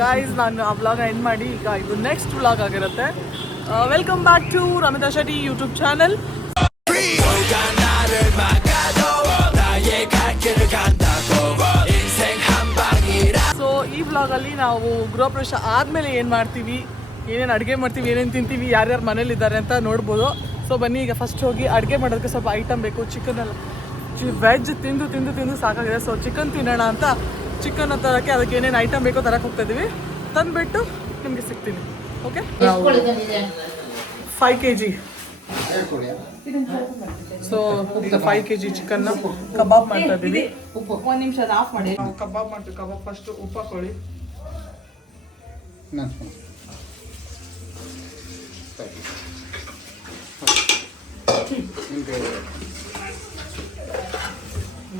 Guys, ನಾನು ಆ vlog end ಮಾಡಿ ಈಗ ಇದು ನೆಕ್ಸ್ಟ್ ವ್ಲಾಗ್ ಆಗಿರುತ್ತೆ. Welcome back to Ramitha Shetty YouTube channel. So ಈ ವ್ಲಾಗಲ್ಲಿ ನಾವು ಗೃಹಪ್ರವೇಶ ಆದಮೇಲೆ ಏನು ಮಾಡ್ತೀವಿ, ಏನೇನು ಅಡುಗೆ ಮಾಡ್ತೀವಿ, ಏನೇನು ತಿಂತೀವಿ, ಯಾರ್ಯಾರು ಮನೇಲಿದ್ದಾರೆ ಅಂತ ನೋಡ್ಬೋದು. ಸೊ ಬನ್ನಿ, ಈಗ ಫಸ್ಟ್ ಹೋಗಿ ಅಡುಗೆ ಮಾಡೋದಕ್ಕೆ ಸ್ವಲ್ಪ ಐಟಮ್ ಬೇಕು. ಚಿಕನ್ ಎಲ್ಲ ವೆಜ್ ತಿಂದು ತಿಂದು ತಿಂದು ಸಾಕಾಗಿದೆ. ಸೊ ಚಿಕನ್ ತಿನ್ನೋಣ ಅಂತ ಚಿಕನ್ ತರಕ್ಕೆ ಅದಕ್ಕೆ ಏನೇನು ಐಟಮ್ ಬೇಕೋ ತರಕ್ಕೆ ಹೋಗ್ತಾ ಇದ್ದೀವಿ. ತಂದುಬಿಟ್ಟು ನಿಮಗೆ ಸಿಗ್ತೀನಿ. Okay, 5 kg. ಸೊ ಈಗ 5 kg ಚಿಕನ್ನ ಕಬಾಬ್ ಮಾಡ್ತಾ ಇದ್ದೀವಿ. ಒಂದು ನಿಮಿಷ ಆಫ್ ಮಾಡಿ. ನಾವು ಕಬಾಬ್ ಮಾಡ್ತೀವಿ. ಕಬಾಬ್ ಫಸ್ಟ್ ಉಪ್ಪು ಹಾಕೊಳ್ಳಿ.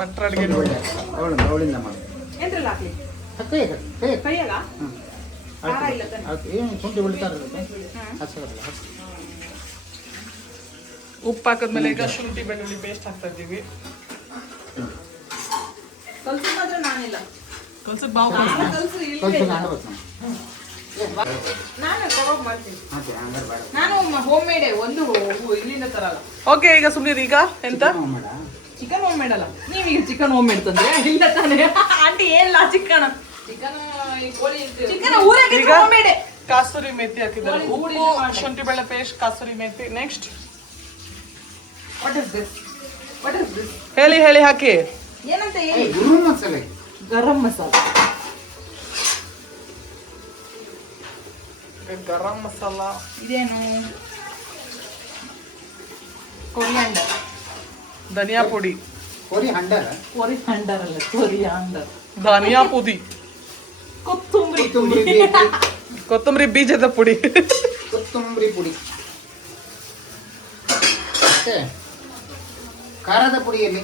ಭಟ್ರ ಅಡುಗೆ ಎಂದ್ರಲ್ಲ ಹಾಕ್ಲಿ ಕೈಯಾಗ ಖಾರ ಇಲ್ಲ ಉಪ್ಪು ಹಾಕಿದ್ಮೇಲೆ ಈಗ ಶುಂಠಿ ಬೆಳ್ಳುಳ್ಳಿ ಪೇಸ್ಟ್ ಹಾಕ್ತಾ ಇದ್ದೀವಿ. ಕಲ್ಸಿ ಮಾತ್ರ ನಾನಿಲ್ಲ, ಕಲ್ಸಕ್ಕೆ ಬಾವು ನಾನು ಕಬಾಬ್ ಮಾಡ್ತೀನಿ. ನಾನು ಹೋಮ್ ಮೇಡ್, ಒಂದು ಇಲ್ಲಿಂದ ತರಲ್ಲ. ಓಕೆ, ಈಗ ಸುಮ್ಮನೆ ಈಗ ಎಂತ ಚಿಕನ್ ಹೋಮ್ ಮೇಡ್ ಅಲ್ಲ, ನೀವೀಗ ಚಿಕನ್ ಹೋಮ್ ಮೇಡ್ ತಂದ್ರೆ ಇಲ್ಲ ತಾನೇ ಆಂಟಿ? ಏನಿಲ್ಲ ಚಿಕನ್ ಚಿಕನ್ ಊರಾಗೆ ಹೋಮ್ ಮೇಡ್. ಕಾಸೂರಿ ಮೇಥಿ ಹಾಕಿದ್ದಾರೆ, ಉಪ್ಪು, ಶುಂಠಿ ಬೆಳ್ಳುಳ್ಳಿ paste, kasuri methi. Next what is this? What is this? ಹೇಳಿ ಹೇಳಿ ಹಾಕಿ. ಏನಂತ ಹೇಳಿ? ಗರಂ ಮಸಾಲ. ಗರಂ ಮಸಾಲ. ಇದೇನು? ಕೊರಿಯಾಂಡರ್. ಧನಿಯಾ ಪುಡಿ. ಕೊರಿಯಾಂಡರ್ ಅಲ್ಲ, ಕೊರಿಯಾಂಡರ್. ಧನಿಯಾ ಪುಡಿ. ಕೊತ್ತಂಬರಿ ಬೀಜದ ಪುಡಿ. ಕೊತ್ತಂಬರಿ ಪುಡಿ. ಖಾರದ ಪುಡಿಯಲ್ಲಿ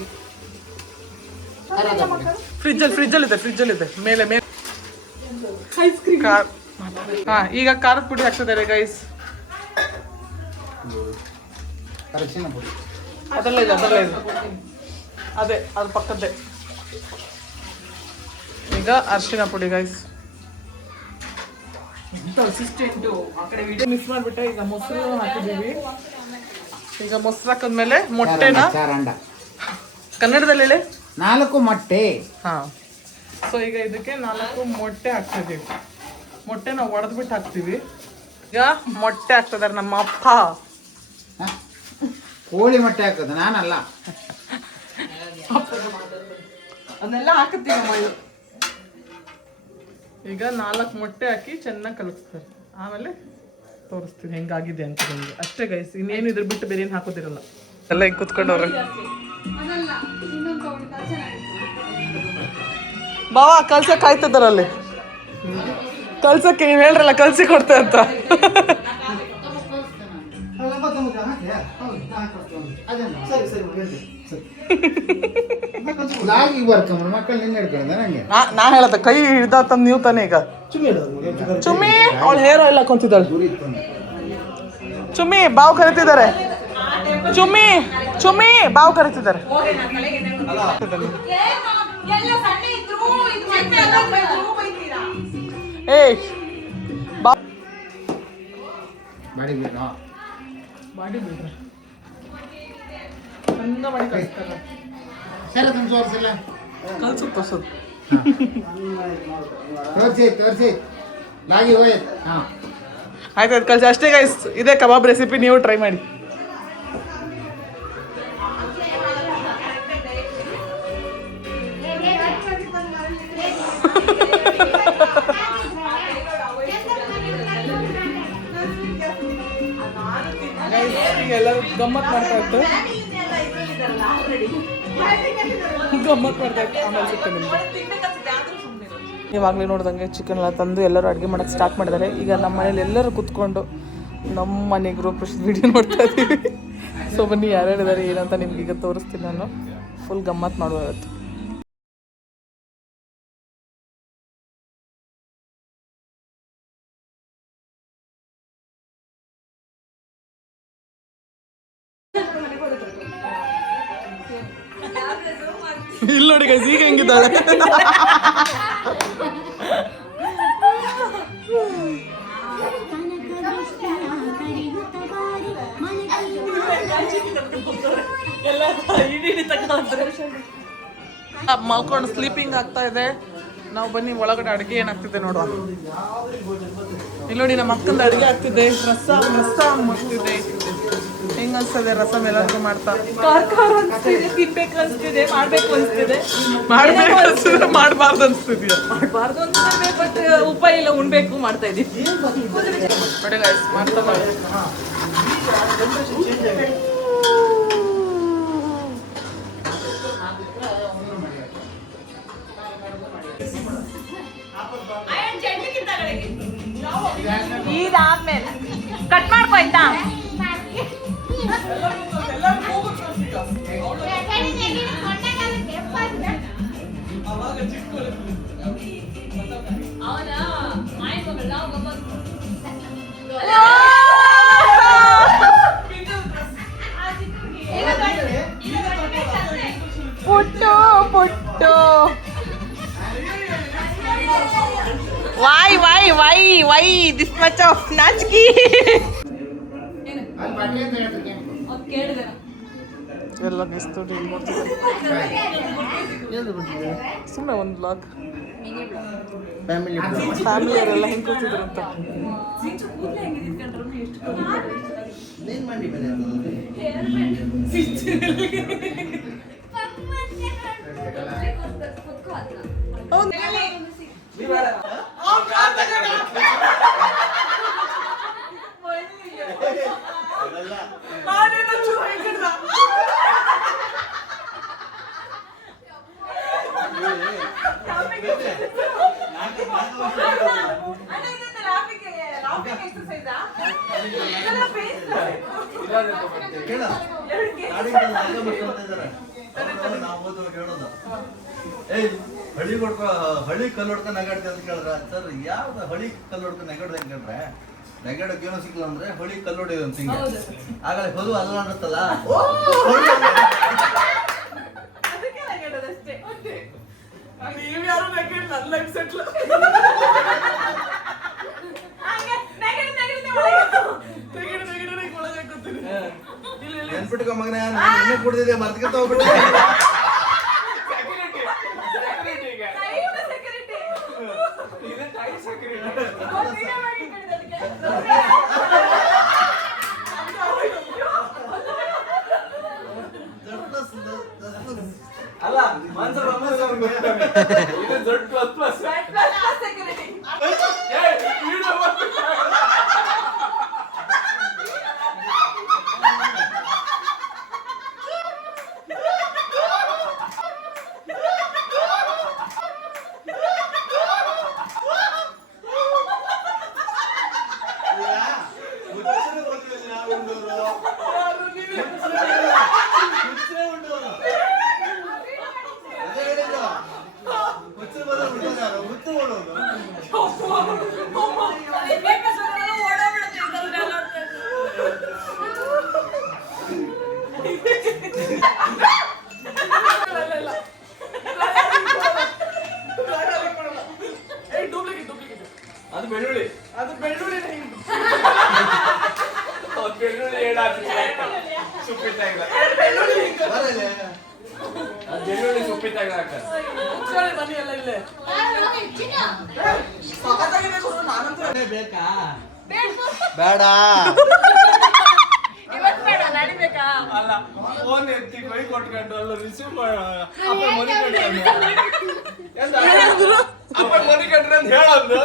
ಫ್ರಿಜ್ಜಲ್ಲಿ ಇದೆ ಮೇಲೆ ಮೇಲೆ. Ice cream. ಹಾ, ಈಗ ಖಾರದ ಪುಡಿ ಹಾಕ್ತಿದ್ದಾರೆ ಗೈಸ್. ಅರಶಿನ ಪುಡಿ ಅದೆಲ್ಲ ಇದೆ ಅದೇ ಅದು ಪಕ್ಕದ್ದೇ. ಈಗ ಅರಿಶಿನ ಪುಡಿ ಗೈಸ್. ಮಿಕ್ಸ್ ಮಾಡಿಬಿಟ್ಟೆ. ಈಗ ಮೊಸರು ಹಾಕಿದ್ದೀವಿ. ಈಗ ಮೊಸರು ಹಾಕಿದ್ಮೇಲೆ ಮೊಟ್ಟೆನ ಕನ್ನಡದಲ್ಲಿ ಹೇಳಿ 4 ಮೊಟ್ಟೆ. ಹಾ, ಸೊ ಈಗ ಇದಕ್ಕೆ 4 ಮೊಟ್ಟೆ ಹಾಕ್ತಿದ್ದೀವಿ. ಮೊಟ್ಟೆನ ಒಡೆದ್ಬಿಟ್ಟು ಹಾಕ್ತೀವಿ. ಈಗ ಮೊಟ್ಟೆ ಹಾಕ್ತಿದ್ದಾರೆ ನಮ್ಮ ಅಪ್ಪ. ಕೋಳಿ ಮೊಟ್ಟೆ ಹಾಕೋದು ನಾನಲ್ಲ. ಅದನ್ನೆಲ್ಲ ಹಾಕುತ್ತೀವಿ ಮಳ್ಳು. ಈಗ 4 ಮೊಟ್ಟೆ ಹಾಕಿ ಚೆನ್ನಾಗಿ ಕಲಿಸ್ತಾರೆ. ಆಮೇಲೆ ತೋರಿಸ್ತೀನಿ ಹೆಂಗಾಗಿದೆ ಅಂತ ನಿಮಗೆ. ಅಷ್ಟೇ ಗೈಸ್, ಇನ್ನೇನು ಇದ್ರ ಬಿಟ್ಟು ಬೇರೆ ಏನು ಹಾಕೋದಿರಲ್ಲ. ಎಲ್ಲ ಹಿಂಗೆ ಕುತ್ಕೊಂಡವ್ರೆ. ಬಾವ ಕಲ್ಸಕ್ಕೆ ಕಾಯ್ತಿದ್ದಾರಲ್ಲಿ. ಕಲ್ಸಕ್ಕೆ ನೀವು ಹೇಳ್ರಲ್ಲ, ಕಲ್ಸಿ ಕೊಡ್ತೆ ಅಂತ. ನಾ ಹೇಳತ್ತ ಕೈ ಹಿಡ್ದ ನೀವು ತಾನೇ. ಈಗ ಚುಮ್ಮಿ ಅವಳು ಹೇರ್ ಆಯಿಲ್ ಹಾಕೊಂತಿದ್ದಾಳೆ. ಚುಮ್ಮಿ ಬಾವು ಕರಿತಿದ್ದಾರೆ. ಚುಮ್ಮಿ ಬಾವು ಕರಿತಿದ್ದಾರೆ. ಏಯ್ ಬಾಡಿ ಬಿಡ್ರೆ ಚಂದ ಮಾಡಿ ಕಳಿಸ್ತಾರೆ. ಕಲ್ಸು ತೋರ್ಸೋದು. ಆಯ್ತಾಯ್ತು, ಕಲ್ಸಿ ಅಷ್ಟೇ ಗೈಸ್. ಇದೇ ಕಬಾಬ್ ರೆಸಿಪಿ, ನೀವು ಟ್ರೈ ಮಾಡಿ. ಎಲ್ಲರೂ ಗಮ್ಮತ್ ಮಾಡ್ತಾ ಇತ್ತು. ಆಮೇಲೆ ಸಿಗ್ತದೆ ನಿಮಗೆ. ಇವಾಗಲೇ ನೋಡ್ದಂಗೆ ಚಿಕನ್ ಎಲ್ಲ ತಂದು ಎಲ್ಲರೂ ಅಡುಗೆ ಮಾಡೋಕ್ಕೆ ಸ್ಟಾರ್ಟ್ ಮಾಡಿದ್ದಾರೆ. ಈಗ ನಮ್ಮ ಮನೇಲಿ ಎಲ್ಲರೂ ಕೂತ್ಕೊಂಡು ನಮ್ಮ ಮನೆ ಗೃಹಪ್ರವೇಶದ ವಿಡಿಯೋ ನೋಡ್ತಾ ಇದ್ದೀವಿ. ಸೊ ಬನ್ನಿ, ಯಾರ್ಯಾರಿದ್ದಾರೆ ಏನಂತ ನಿಮ್ಗೆ ಈಗ ತೋರಿಸ್ತೀನಿ. ನಾನು ಫುಲ್ ಗಮ್ಮತ್ತು ಮಾಡುವತ್ತು. ಇಲ್ಲಿ ನೋಡಿ ಗೈಸ್, ಈಗ ಹೆಂಗಿದ್ದಾಳೆ. ಮಲ್ಕೊಂಡು ಸ್ಲೀಪಿಂಗ್ ಆಗ್ತಾ ಇದೆ. ನಾವು ಬನ್ನಿ ಒಳಗಡೆ ಅಡುಗೆ ಏನಾಗ್ತಿದೆ ನೋಡುವ. ಇಲ್ಲಿ ನೋಡಿ ನಮ್ಮ ಅಕ್ಕಂದು ಅಡುಗೆ ಆಗ್ತಿದೆ. ರಸಮ್ ಮಾಡ್ತಿದೆ. ಹೆಂಗ ಅನ್ಸ್ತದೆ ರಸಮ್ ಎಲ್ಲರಿಗೂ ಮಾಡ್ತಾ? ಖಾರ ಅನ್ಸ್ತಿದೆ, ತಿನ್ಬೇಕು ಅನ್ಸ್ತಿದೆ, ಮಾಡ್ಬೇಕು ಅನ್ಸ್ತಿದೆ. ಮಾಡ್ಬೇಕು ಅನ್ಸಿದ್ರೆ ಮಾಡಬಾರ್ದು ಅನ್ಸ್ತಿದ್ಯಾ? ಮಾಡ್ಬಾರ್ದು ಅನ್ಸ್ತಿದೆ, ಬಟ್ ಉಪಾಯ ಇಲ್ಲ, ಉಣ್ಬೇಕು, ಮಾಡ್ತಾ ಇದೀವಿ. ನೋಡಿ ಗೈಸ್, ಮಾಡ್ತಾ ಇದಾದ್ಮೇಲೆ ಕಟ್ ಮಾಡ್ಕೊ ಆಯ್ತಾ? ಪುಟ್ಟು ಪುಟ್ಟು ವೈ ದಿಸ್ ಮಚ್ ಆಫ್ ನಾಚಿಕೆ. ಎಲ್ಲ ನಿಸ್ತುಡಿ ಸುಮ್ಮನೆ ಒಂದು ಬ್ಲಾಗ್ ಫ್ಯಾಮಿಲಿಯವರೆಲ್ಲ ಹೆಂಗೆ ಕೂತಿದ್ರು ಅಂತ. ಹಳ್ಳಿ ಕಲ್ಲು ಹೊಡ್ಕೊಂಡು ನಗಾಡ್ತಿ ಅಂತ ಕೇಳಿದ್ರ ಸರ್, ಯಾವ್ದು ಹಳ್ಳಿ ಕಲ್ಲು ಹೊಡ್ಕೊಂಡು ನಗಾಡ್ದೆ ಅಂತ ಕೇಳ್ರೆ ನಗಾಡಕ್ ಏನೋ ಸಿಕ್ಕಿಲ್ಲ ಅಂದ್ರೆ ಹಳ್ಳಿ ಕಲ್ಲು ಹೊಡೆಯೋದು ಅಂತ ಹಿಂಗೆ ಆಗಲೇ ಹೊಲು ಅಲ್ಲಾಡುತ್ತಲ್ಲ. ನೆನ್ಪಿಟ್ಕೊ ಮಗನೇ, ಇನ್ನೂ ಕುಡ್ದಿದೆ ಮರ್ತ್ಕೊಂತ ಹೋಗ್ಬಿಟ್ಟೆ. ಅಲ್ಲ ಮನ್ಸರ್ ಅದು ಬೆಳ್ಳುಳ್ಳಿ, ಅದು ಬೆಳ್ಳುಳ್ಳಿ ಸುಪ್ಪಿತ್ತಾಗಿಲ್ಲ, ಬೆಳ್ಳುಳ್ಳಿ ಸುಪ್ಪಿತ್ತಾಗಿಲ್ಲ ಬನ್ನಿ ಎಲ್ಲ ಇಲ್ಲೇ ಬೇಕಾ ಬೇಡ ಅಲ್ಲ ಫೋನ್ ಎತ್ತಿ ಕೈ ಕೊಟ್ಕೊಂಡು ಅಲ್ಲ ರಿಸೀವ್ ಮಾಡ ಮನಿ ಕಟ್ರಿ ಅಂತ ಹೇಳಂದು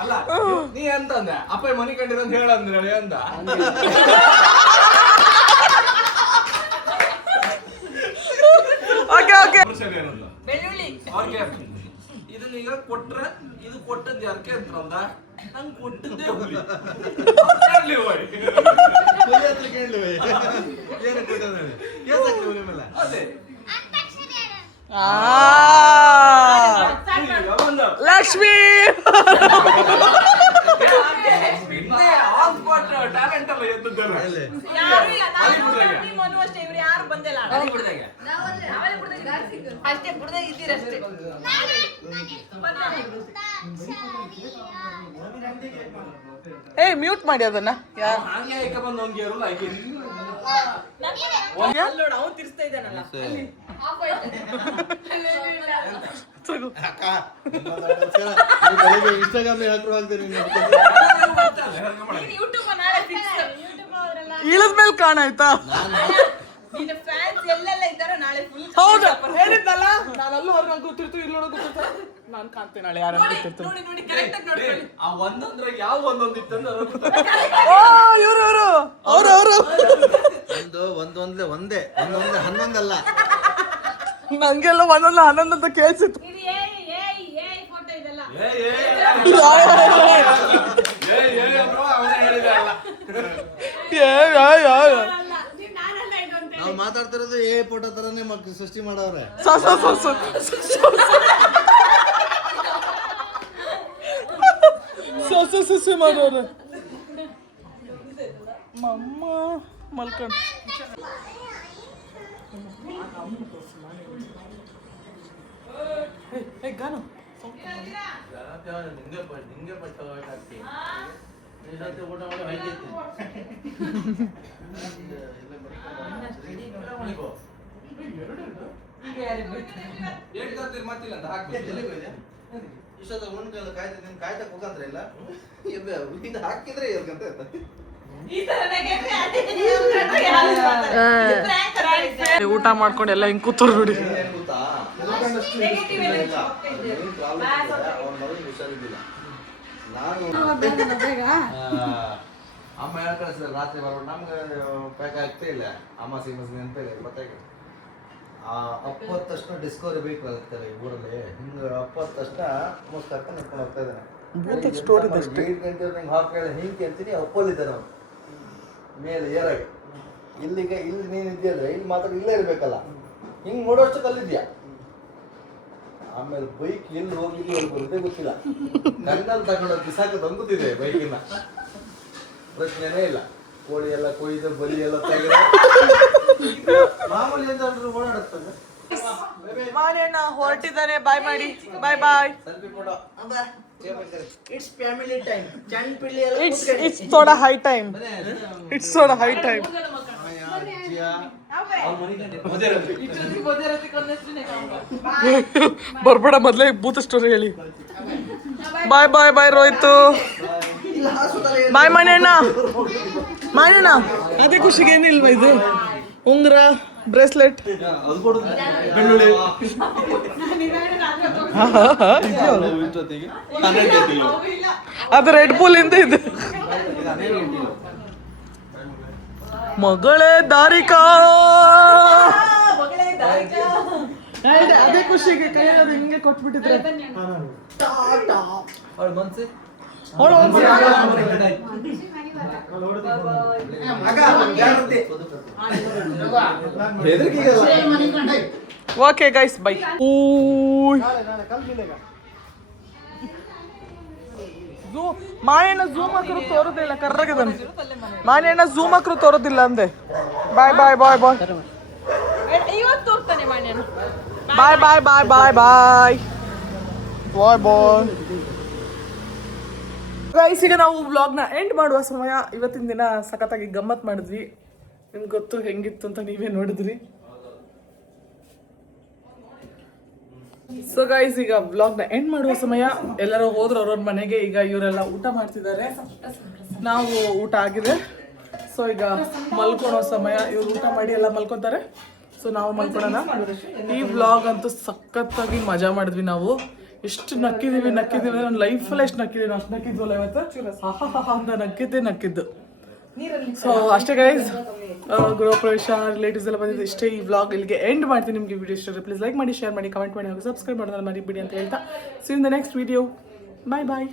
ಅಲ್ಲ ನೀ ಎಂತಂದೆ ಅಪ್ಪ ಮನಿ ಕಟ್ಟಿರ ಅಂತ ಹೇಳಂದ್ರೆ ಅಂದ. ಇದನ್ನೀಗ ಕೊಟ್ರೆ ಇದು ಕೊಟ್ಟದ್ದು ಯಾಕೆ ಅಂತಂದ ನಂಗೆ ಕೊಟ್ಟದ್ದೇ ಹುಲಿ ಅದೇ ಲಕ್ಷ್ಮಿ ಟ್ಯಾಲೆಂಟ್ ಅಲ್ಲ ಎದ್ದಿದ್ದಾರೆ ಅಷ್ಟೇ ಬುಡದಾಗ ಇದ್ದೀರಷ್ಟೇ. ಏ ಮ್ಯೂಟ್ ಮಾಡಿ ಅದನ್ನ. ಹಾಗೆ ಬಂದು ನೋಡು ಅವ್ನು ತಿರ್ಸ್ತಾ ಇದ್ದಾನಲ್ಲ ಬೆಳಿಗ್ಗೆ ಇನ್ಸ್ಟಾಗ್ರಾಮ್ ಹಾಕ್ರು ಹಾಕ್ತೀನಿ ಯೂಟ್ಯೂಬ್ ನಾಳೆ ಫಿಕ್ಸ್ ಇಳಿದ್ಮೇಲೆ ಕಾಣಾಯ್ತಾ? ನಿನ್ನ ಫ್ಯಾನ್ಸ್ ಎಲ್ಲೆಲ್ಲ ಇದ್ದಾರೋ ನಾಳೆ ಫುಲ್ ಹೌದಾ ಹೇಳಿದ್ದಲ್ಲ, ನಾನು ಅಲ್ಲೂ ಅವ್ರಿಗೆ ಗೊತ್ತಿರ್ತು ಇಲ್ಲೋಡ ಗೊತ್ತಿರ್ತ, ನಾನು ಕಾಣ್ತೀನಿ ನಾಳೆ ಯಾರು ಗೊತ್ತಿರ್ತೀನಿ. ನೋಡಿ ನೋಡಿ ಕರೆಕ್ಟ್ ಆಗಿ ನೋಡ್ಕೊಳ್ಳಿ. ಆ ಒಂದೊಂದ್ರಾಗ ಯಾವ ಒಂದೊಂದಿತ್ತು ಅಂದ್ರೆ ಓ ಇವ್ರು ಅವರು ಒಂದೊಂದ್ಲೆ ಒಂದೇ 11 ನಂಗೆಲ್ಲ ಒಂದೊಂದು 11 ಅಂತ ಕೇಳಿಸಿತ್ತು. ಇದು ಏಯ್ ಫೋಟೋ ಇದೆಲ್ಲ ನಾನಲ್ಲ ಇದು ಅಂತ ನಾವು ಮಾತಾಡ್ತಿರೋದು ಏ ಫೋಟೋ ತರನೇ ಸೃಷ್ಟಿ ಮಾಡವ್ರೆ. ಸೊಸೆ ಮಾಡೋರು ಮಮ್ಮ ಮಲ್ಕೊಂಡು ಗಾನು ನಿಂಗೆ ಪಟ್ಟವಾಗ್ತಿ ಊಟ ಮಾಡಿ ಹೋಯ್ತೈತಿ ಮತ್ತಿಲ್ಲ ಅಂತ ಇಷ್ಟೊತ್ತ ಉಣ್ಕಲ್ಲ ಕಾಯ್ತಾ ಹೋಗಂತ್ರ ಇಲ್ಲ ಇದು ಹಾಕಿದ್ರೆ ಇರ್ಕಂತ ಈ ತರನಾಗೆ ಅದೇ ಊಟ ಮಾಡ್ಕೊಂಡು ಎಲ್ಲ ಹಿಂಗ್ ಕೂತವ್ರು ನೋಡಿ. ಏನ್ ಗೊತ್ತಾ ನೆಗೆಟಿವ್ ಎನರ್ಜಿ ಅವ್ರ ಮಗನಿಗೆ ಹುಷಾರಿದ್ದಿಲ್ಲ. ನಾನು ಅಮ್ಮ ಹೇಳ್ಕಳಿಸಿದ ರಾತ್ರಿ ಬರ್ಬೋದು ನಮ್ಗೆ ಪ್ಯಾಕ್ ಆಗ್ತಾ ಇಲ್ಲ. ಅಮ್ಮ ಸೀಮಸ್ ನೆನಪ ಇಲ್ಲ ಗೊತ್ತಾಗಿ ಅಪ್ಪದ ತಕ್ಷಣ ಡಿಸ್ಕವರಿ ಬೇಕು ಆಗ್ತದೆ ಈ ಊರಲ್ಲಿ. ಹಿಂಗೆ ಅಪ್ಪದ ತಕ್ಷಣ ಮೋಸ್ಟ್ ಕರ್ಕೊಂಡು ನಡ್ಕೊಂಡು ಹೋಗ್ತಾ ಇದ್ದಾನೆ. 8 ಗಂಟೆ ನಂಗೆ ಹಾಕಿ ಹಿಂಗೆ ಕೇಳ್ತೀನಿ ಅಪ್ಪಲ್ಲಿದ್ದಾನೆ ಅವ್ನು ಮೇಲೆ ಏರಾಗಿ. ಇಲ್ಲಿ ನೀನು ಇದೆಯಲ್ಲ ಇಲ್ಲಿ ಮಾತ್ರ ಇಲ್ಲೇ ಇರ್ಬೇಕಲ್ಲ, ಹಿಂಗೆ ನೋಡೋಷ್ಟು ಕಲ್ಲಿದ್ಯಾ. ಆಮೇಲೆ ಬೈಕ್ ಎಲ್ಲಿ ಹೋಗ್ಲಿಕ್ಕೆ ಎಲ್ಲಿ ಬರುತ್ತೆ ಗೊತ್ತಿಲ್ಲ. ಕಣ್ಣಲ್ಲಿ ತಗೊಂಡೋಗಿ ಬಿಸಾಕೋದು ಅಂಗುತ್ತಿದೆ ಬೈಕಿನ, ಪ್ರಶ್ನೆನೇ ಇಲ್ಲ. ಕೋಳಿ ಎಲ್ಲ ಕೊಯ್ದು ಬಲಿ ಎಲ್ಲ ತೆಗೆದು ಮಾಮೂಲಿ ಎಂತಾದ್ರೂ ಓಡಾಡುತ್ತದೆ. ಮಾನೇಣ್ಣ ಹೊರಟಿದ್ದಾರೆ, ಬಾಯ್ ಮಾಡಿ. Bye bye. Selfie photo it's family time. ಚಂದ್ ಪಿಳ್ಳಿ ಎಲ್ಲ It's थोड़ा high time. It's थोड़ा high time. ಬರ್ಬೇಡ ಮೊದ್ಲೇ ಭೂತ ಸ್ಟೋರಿ ಹೇಳಿ. ಬಾಯ್ ಬಾಯ್ ಬಾಯ್ ರೋಹಿತ್. ಬಾಯ್ ಮಾನೇಣ್ಣ. ಅದೇ ಖುಷಿಗೆ ಏನಿಲ್ವಾ ಇದು ಉಂಗ್ರ ಬ್ರೇಸ್ಲೆಟ್? ಅದು ರೆಡ್ ಬುಲ್ ಇಂದ ಇದೆ. ಮಗಳೇ ದಾರಿಕಾ. ಅದೇ ಖುಷಿಗೆ ಕೈ ಅದು ಹಿಂಗೆ ಕೊಟ್ಬಿಟ್ಟಿದ್ರೆ ಓಕೆ ಗೈಸ್ ಬೈ. ಮಾಯಣ್ಣ ಝೂಮ್ ಹಾಕಿದ್ರು ತೋರೋದಿಲ್ಲ, ಕರ್ರಾಗಿದ್ದಾನೆ ಮಾಯಣ್ಣ. ಝೂಮ್ ಹಾಕಿದ್ರು ತೋರೋದಿಲ್ಲ ಅಂದೆ. ಬಾಯ್ ಬಾಯ್ ಬಾಯ್ ಬಾಯ್ ಇವತ್ತು ತೋರ್ತಾನೆ ಮಾನ್ಯನು. ಬಾಯ್ ಬಾಯ್ ಬಾಯ್ ಬಾಯ್ ಬಾಯ್ ಬಾಯ್ ಬಾಯ್. ಗೈಸ್ ಈಗ ನಾವು ವ್ಲಾಗ್ನ ಎಂಡ್ ಮಾಡುವ ಸಮಯ. ಇವತ್ತಿನ ದಿನ ಸಖತ್ತಾಗಿ ಗಮ್ಮತ್ ಮಾಡಿದ್ವಿ. ನಿಮ್ಗೆ ಗೊತ್ತು ಹೆಂಗಿತ್ತು ಅಂತ ನೀವೇ ನೋಡಿದ್ರಿ. ಸೊ ಗೈಸ್ ಈಗ ವ್ಲಾಗ್ನ ಎಂಡ್ ಮಾಡುವ ಸಮಯ. ಎಲ್ಲರೂ ಹೋದ್ರು ಅವ್ರವ್ರ ಮನೆಗೆ. ಈಗ ಇವರೆಲ್ಲ ಊಟ ಮಾಡ್ತಿದ್ದಾರೆ, ನಾವು ಊಟ ಆಗಿದೆ. ಸೊ ಈಗ ಮಲ್ಕೊಳೋ ಸಮಯ. ಇವ್ರು ಊಟ ಮಾಡಿ ಎಲ್ಲ ಮಲ್ಕೊತಾರೆ, ಸೊ ನಾವು ಮಲ್ಕೊಳ್ಳೋಣ. ಈ ವ್ಲಾಗ್ ಅಂತೂ ಸಖತ್ತಾಗಿ ಮಜಾ ಮಾಡಿದ್ವಿ ನಾವು. ಎಷ್ಟು ನಕ್ಕಿದೀವಿ ನನ್ನ ಲೈಫಲ್ಲೇ ಎಷ್ಟು ನಕ್ಕಿದೀವಿ. ಅಷ್ಟು ನಕ್ಕಿದ್ವಲ್ಲ ಇವತ್ತು, ಅಂತ ನಕ್ಕಿದ್ದು. ಸೊ ಅಷ್ಟೇ ಗೈಸ್, ಗೃಹ ಪ್ರವೇಶ ರಿಲೇಟಿವ್ಸ್ ಎಲ್ಲ ಬಂದಿದ್ದು ಇಷ್ಟೇ. ಈ ವ್ಲಾಗ್ ಇಲ್ಲಿಗೆ ಎಂಡ್ ಮಾಡ್ತೀನಿ. ನಿಮಗೆ ವಿಡಿಯೋ ಇಷ್ಟ ಪ್ಲೀಸ್ ಲೈಕ್ ಮಾಡಿ, ಶೇರ್ ಮಾಡಿ, ಕಮೆಂಟ್ ಮಾಡಿ, ಹಾಗೂ ಸಬ್ಸ್ಕ್ರೈಬ್ ಮಾಡೋದನ್ನ ಮರಿಬೇಡಿ ಅಂತ ಹೇಳ್ತಾ see in the next video. Bye bye.